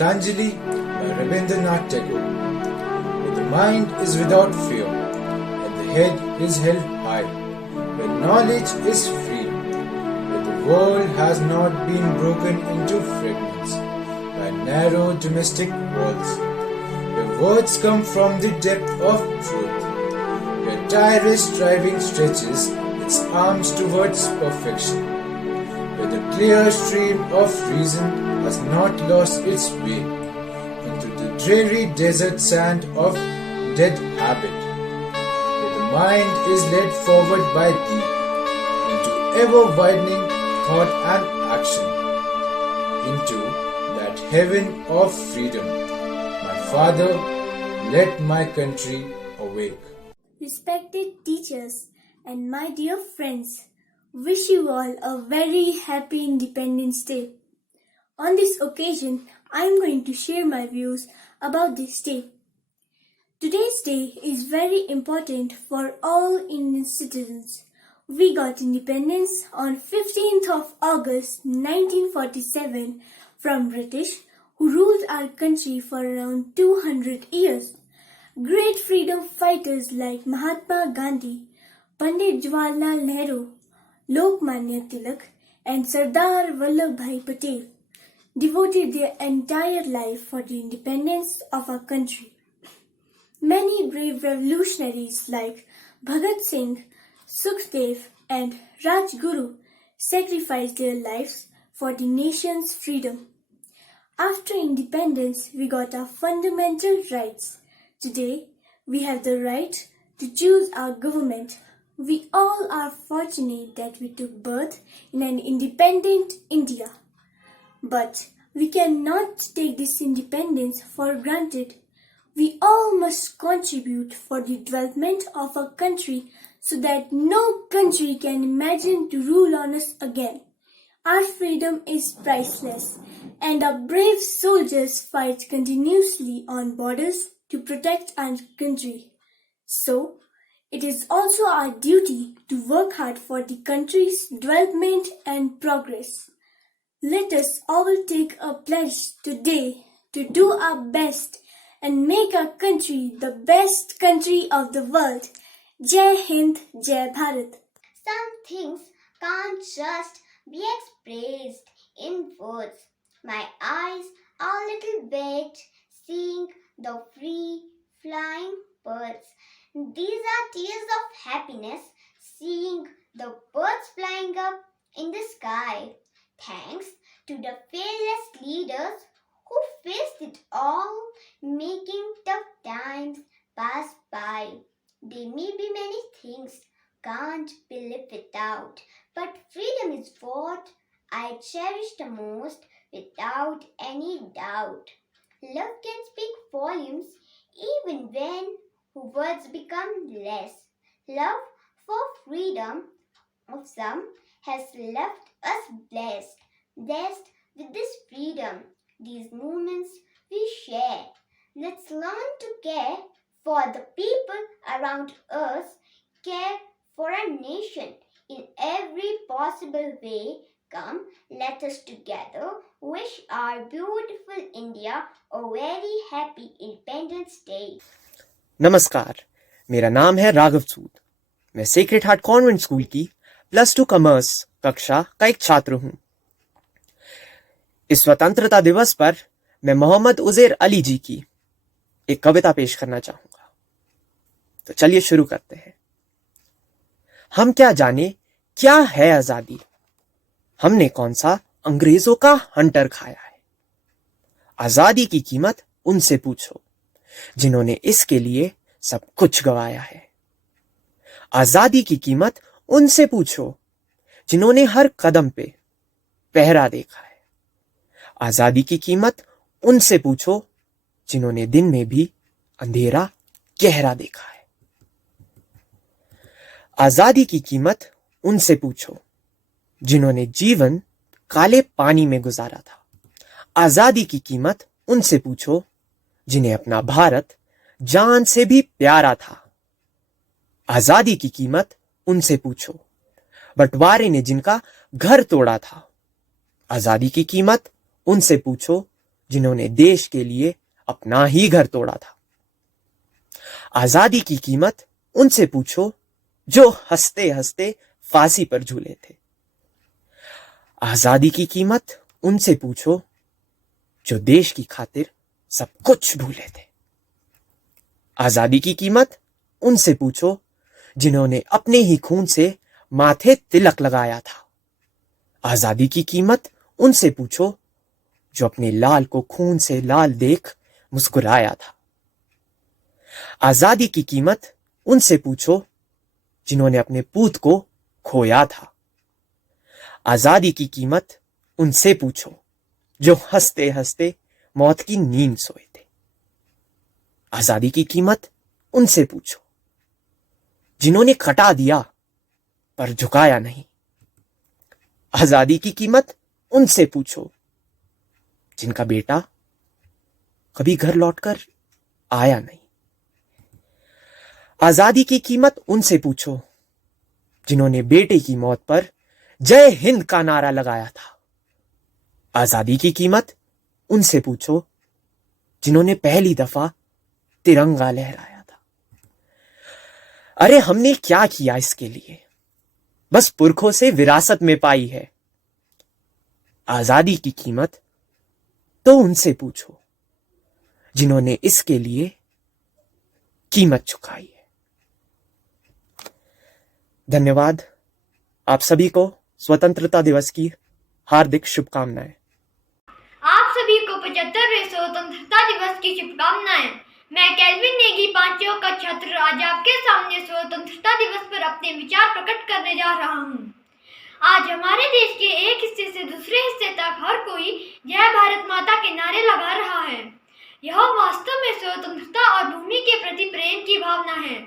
Gitanjali by Rabindranath Tagore. Where the mind is without fear, and the head is held high, where knowledge is free, where the world has not been broken into fragments by narrow domestic walls, where words come from the depth of truth, where tireless striving stretches its arms towards perfection, where the clear stream of reason has not lost its way into the dreary desert sand of dead habit, where the mind is led forward by thee into ever-widening thought and action, into that heaven of freedom. My Father, let my country awake. Respected teachers and my dear friends, wish you all a very happy Independence Day. On this occasion, I am going to share my views about this day. Today's day is very important for all Indian citizens. We got independence on 15th of August 1947 from British, who ruled our country for around 200 years. Great freedom fighters like Mahatma Gandhi, Pandit Jawaharlal Nehru, Lokmanya Tilak and Sardar Vallabhbhai Patel devoted their entire life for the independence of our country. Many brave revolutionaries like Bhagat Singh, Sukhdev and Rajguru sacrificed their lives for the nation's freedom. After independence, we got our fundamental rights. Today, we have the right to choose our government. We all are fortunate that we took birth in an independent India. But we cannot take this independence for granted. We all must contribute for the development of our country so that no country can imagine to rule on us again. Our freedom is priceless, and our brave soldiers fight continuously on borders to protect our country. So, it is also our duty to work hard for the country's development and progress. Let us all take a pledge today to do our best and make our country the best country of the world. Jai Hind, Jai Bharat. Some things can't just be expressed in words. My eyes are a little wet seeing the free flying birds. These are tears of happiness seeing the birds flying up in the sky. Thanks to the fearless leaders who faced it all, making tough times pass by. There may be many things can't be lived without, but freedom is what I cherish the most without any doubt. Love can speak volumes even when words become less. Love for freedom of some has left us blessed with this freedom, these moments we share. Let's learn to care for the people around us, care for our nation in every possible way. Come, let us together wish our beautiful India a very happy Independence Day. नमस्कार, मेरा नाम है राघव सूद। मैं sacred heart convent school की +2 commerce कक्षा का एक छात्र हूं। इस स्वतंत्रता दिवस पर मैं मोहम्मद उजैर अली जी की एक कविता पेश करना चाहूंगा। तो चलिए शुरू करते हैं। हम क्या जाने क्या है आजादी, हमने कौन सा अंग्रेजों का हंटर खाया है। आजादी की कीमत उनसे पूछो जिन्होंने इसके लिए सब कुछ गवाया है। आजादी की कीमत उनसे पूछो जिन्होंने हर कदम पे पहरा देखा है। आजादी की कीमत उनसे पूछो जिन्होंने दिन में भी अंधेरा गहरा देखा है। आजादी की कीमत उनसे पूछो जिन्होंने जीवन काले पानी में गुजारा था। आजादी की कीमत उनसे पूछो जिन्हें अपना भारत जान से भी प्यारा था। आजादी की कीमत उनसे पूछो बंटवारे ने जिनका घर तोड़ा था। आजादी की कीमत उनसे पूछो जिन्होंने देश के लिए अपना ही घर तोड़ा था। आजादी की कीमत उनसे पूछो जो हंसते हंसते फांसी पर झूले थे। आजादी की कीमत उनसे पूछो जो देश की खातिर सब कुछ भूले थे। आजादी की कीमत उनसे पूछो जिन्होंने अपने ही खून से माथे तिलक लगाया था। आजादी की कीमत उनसे पूछो जो अपने लाल को खून से लाल देख मुस्कुराया था। आजादी की कीमत उनसे पूछो जिन्होंने अपने पूत को खोया था। आजादी की कीमत उनसे पूछो जो हंसते हंसते मौत की नींद सोए थे। आजादी की कीमत उनसे पूछो जिन्होंने कटा दिया पर झुकाया नहीं। आजादी की कीमत उनसे पूछो जिनका बेटा कभी घर लौटकर आया नहीं। आजादी की कीमत उनसे पूछो जिन्होंने बेटे की मौत पर जय हिंद का नारा लगाया था। आजादी की कीमत उनसे पूछो जिन्होंने पहली दफा तिरंगा लहराया था। अरे हमने क्या किया इसके लिए, बस पुरखों से विरासत में पाई है। आजादी की कीमत तो उनसे पूछो जिन्होंने इसके लिए कीमत चुकाई है। धन्यवाद। आप सभी को स्वतंत्रता दिवस की हार्दिक शुभकामनाएं। आप सभी को 75वें स्वतंत्रता दिवस की शुभकामनाएं। मैं केल्विन नेगी पांचों का छात्र आज आपके सामने स्वतंत्रता दिवस पर अपने विचार प्रकट करने जा रहा हूं। आज हमारे देश के एक हिस्से से दूसरे हिस्से तक हर कोई जय भारत माता के नारे लगा रहा है। यह वास्तव में स्वतंत्रता और भूमि के प्रति प्रेम की भावना है।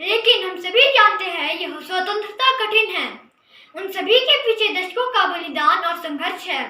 लेकिन हम सभी जानते हैं यह स्वतंत्रता कठिन है। उन सभी के पीछे दशकों का बलिदान और संघर्ष है।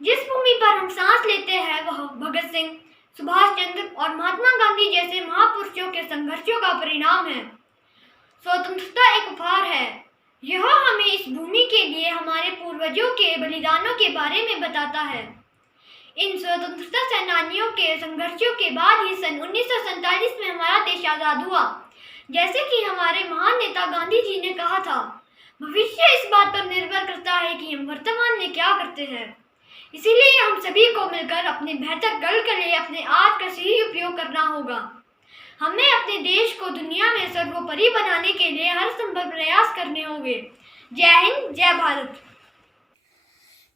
जिस भूमि पर हम सांस लेते हैं वह भगत सिंह, सुभाष चंद्र और महात्मा गांधी जैसे महापुरुषों के संघर्षों का परिणाम है। स्वतंत्रता एक उपहार है। यह हमें इस भूमि के लिए हमारे पूर्वजों के बलिदानों के बारे में बताता है। इन स्वतंत्रता सेनानियों के संघर्षों के बाद ही सन 1947 में हमारा देश आजाद हुआ। जैसे कि हमारे महान नेता गांधी जी ने कहा था, भविष्य इस बात पर निर्भर करता है कि हम वर्तमान में क्या करते हैं। इसीलिए हम सभी को मिलकर अपने बेहतर कल के लिए अपने आज का सही उपयोग करना होगा। हमें अपने देश को दुनिया में सर्वोपरि बनाने के लिए हर संभव प्रयास करने होंगे। जय हिंद, जय भारत।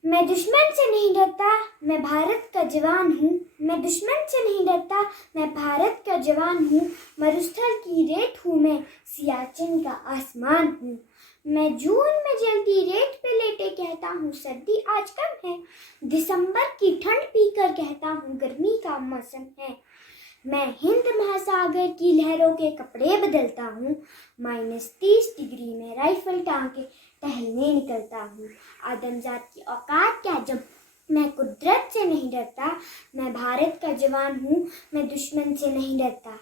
मैं दुश्मन से नहीं डरता, मैं भारत का जवान हूँ। मैं दुश्मन से नहीं डरता, मैं भारत का जवान हूँ। मरुस्थल की रेत हूँ मैं, सियाचिन का आसमान हूँ। मैं जून में जलती रेत पे लेटे कहता हूँ सर्दी आज कम है। दिसंबर की ठंड पीकर कहता हूँ गर्मी का मौसम है। मैं हिंद महासागर की लहरों के कपड़े बदलता हूँ। -30 डिग्री में राइफल टांग के टहलने निकलता हूँ। आदमजात की औकात क्या जब मैं कुदरत से नहीं डरता। मैं भारत का जवान हूँ, मैं दुश्मन से नहीं डरता।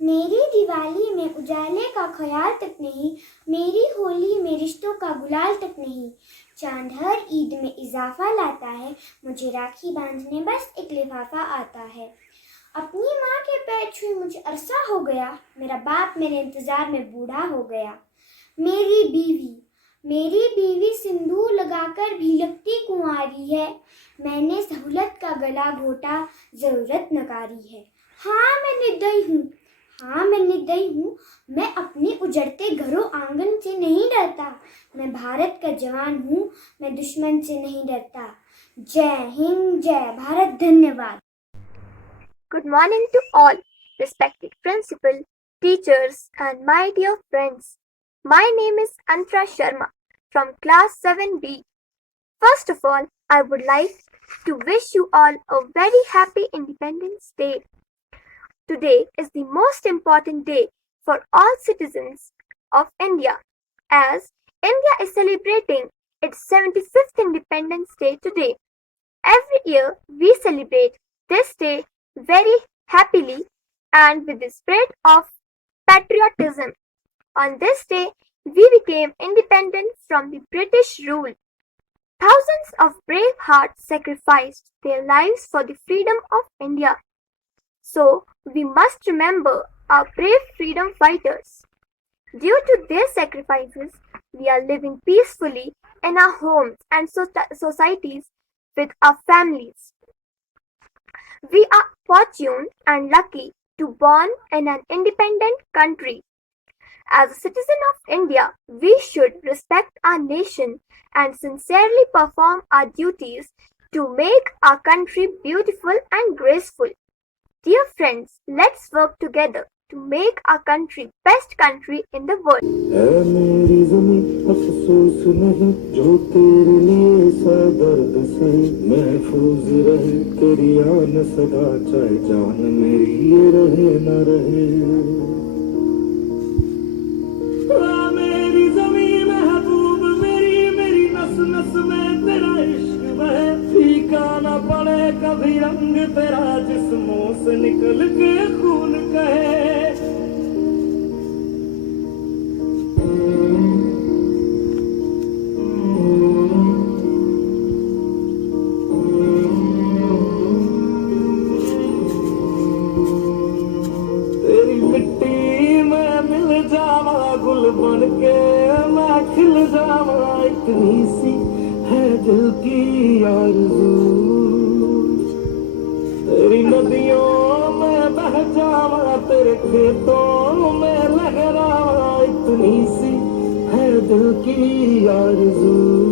मेरी दिवाली में उजाले का ख्याल तक नहीं, मेरी होली में रिश्तों का गुलाल तक नहीं। चांद हर ईद में इजाफा लाता है, मुझे राखी बांधने बस एक लिफाफा आता है। अपनी माँ के पैर छुए मुझे अरसा हो गया, मेरा बाप मेरे इंतजार में बूढ़ा हो गया। मेरी बीवी सिंदूर लगाकर भी लगती कुंवारी है। मैंने सहूलत का गला घोटा, जरूरत नकारी है। हाँ मैं निर्दयी हूँ, मैं अपने उजड़ते घरों आंगन से नहीं डरता। मैं भारत का जवान हूँ, मैं दुश्मन से नहीं डरता। जय हिंद, जय भारत। धन्यवाद। Good morning to all, respected principal, teachers and my dear friends. My name is Antara Sharma from class 7B. First of all, I would like to wish you all a very happy Independence Day. Today is the most important day for all citizens of India, as India is celebrating its 75th Independence Day today. Every year we celebrate this day very happily and with the spirit of patriotism. On this day, we became independent from the British rule. Thousands of brave hearts sacrificed their lives for the freedom of India. So, we must remember our brave freedom fighters. Due to their sacrifices, we are living peacefully in our homes and societies with our families. We are fortunate and lucky to born in an independent country. As a citizen of India, we should respect our nation and sincerely perform our duties to make our country beautiful and graceful. Dear friends, let's work together to make our country best country in the world. है मेरी ज़मीं अफसोस नहीं जो तेरे लिए सा दर्द सही महफूज रहे तेरी आन सदा चाहे जान मेरी ये रहे न रहे मेरी ज़मीं महबूब मेरी मेरी नस नस में तेरा इश्क बहे फीका न पड़े कभी रंग तेरा जिस्मों से निकल के खून कहे बन के मैं खिल जावा इतनी सी है दिल की आरज़ू तेरी नदियों में बह जावा तेरे खेतों में लहरावा इतनी सी है दिल की आरज़ू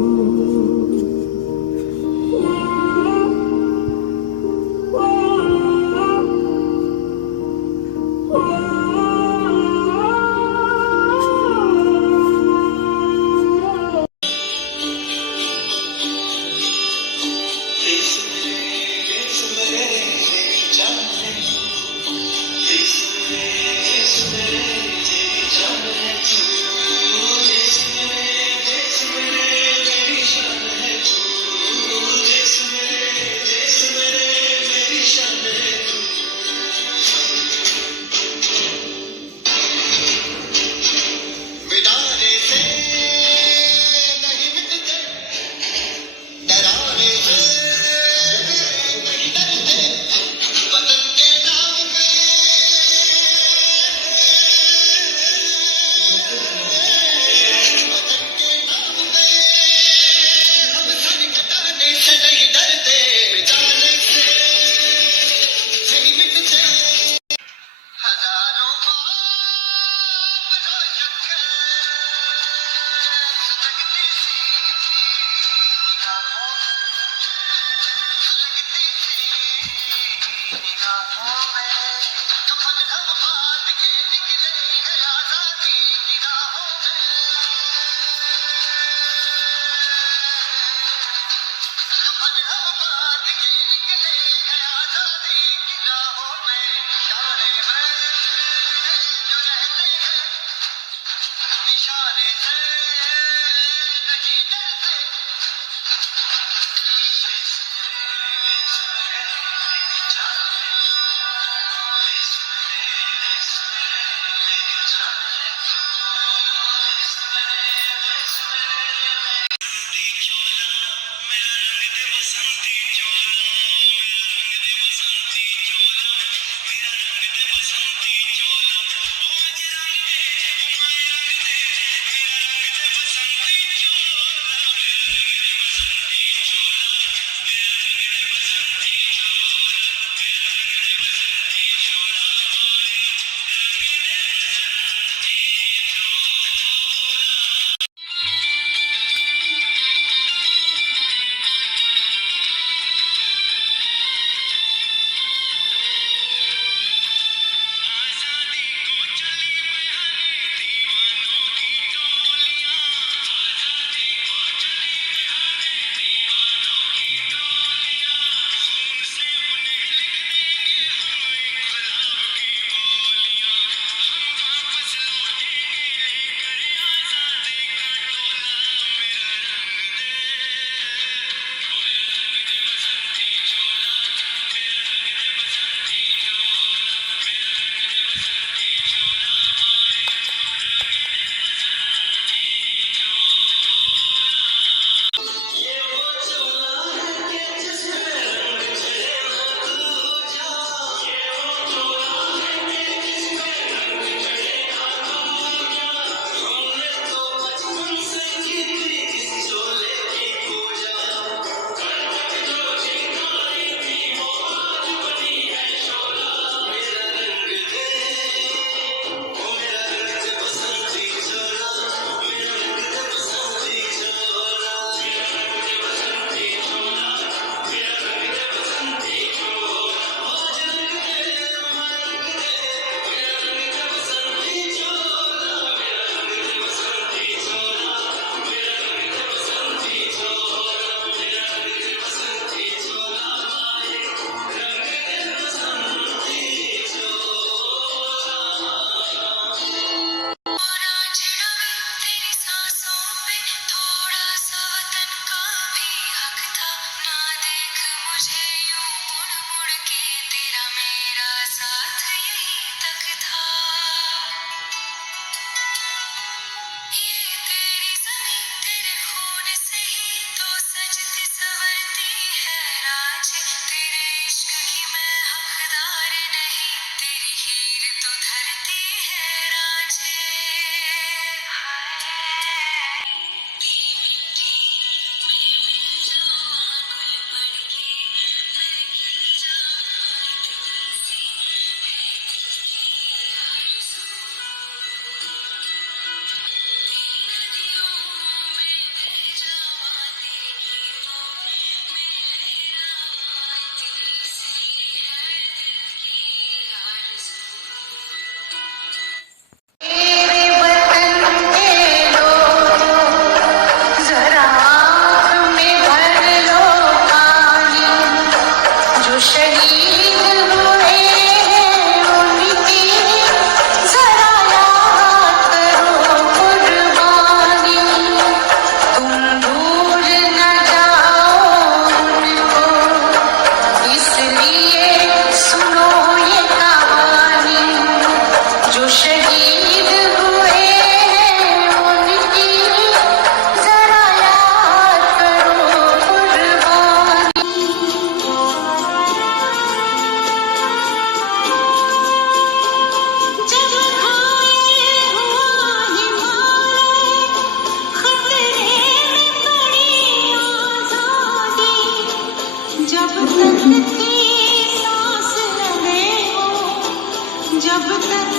जब तक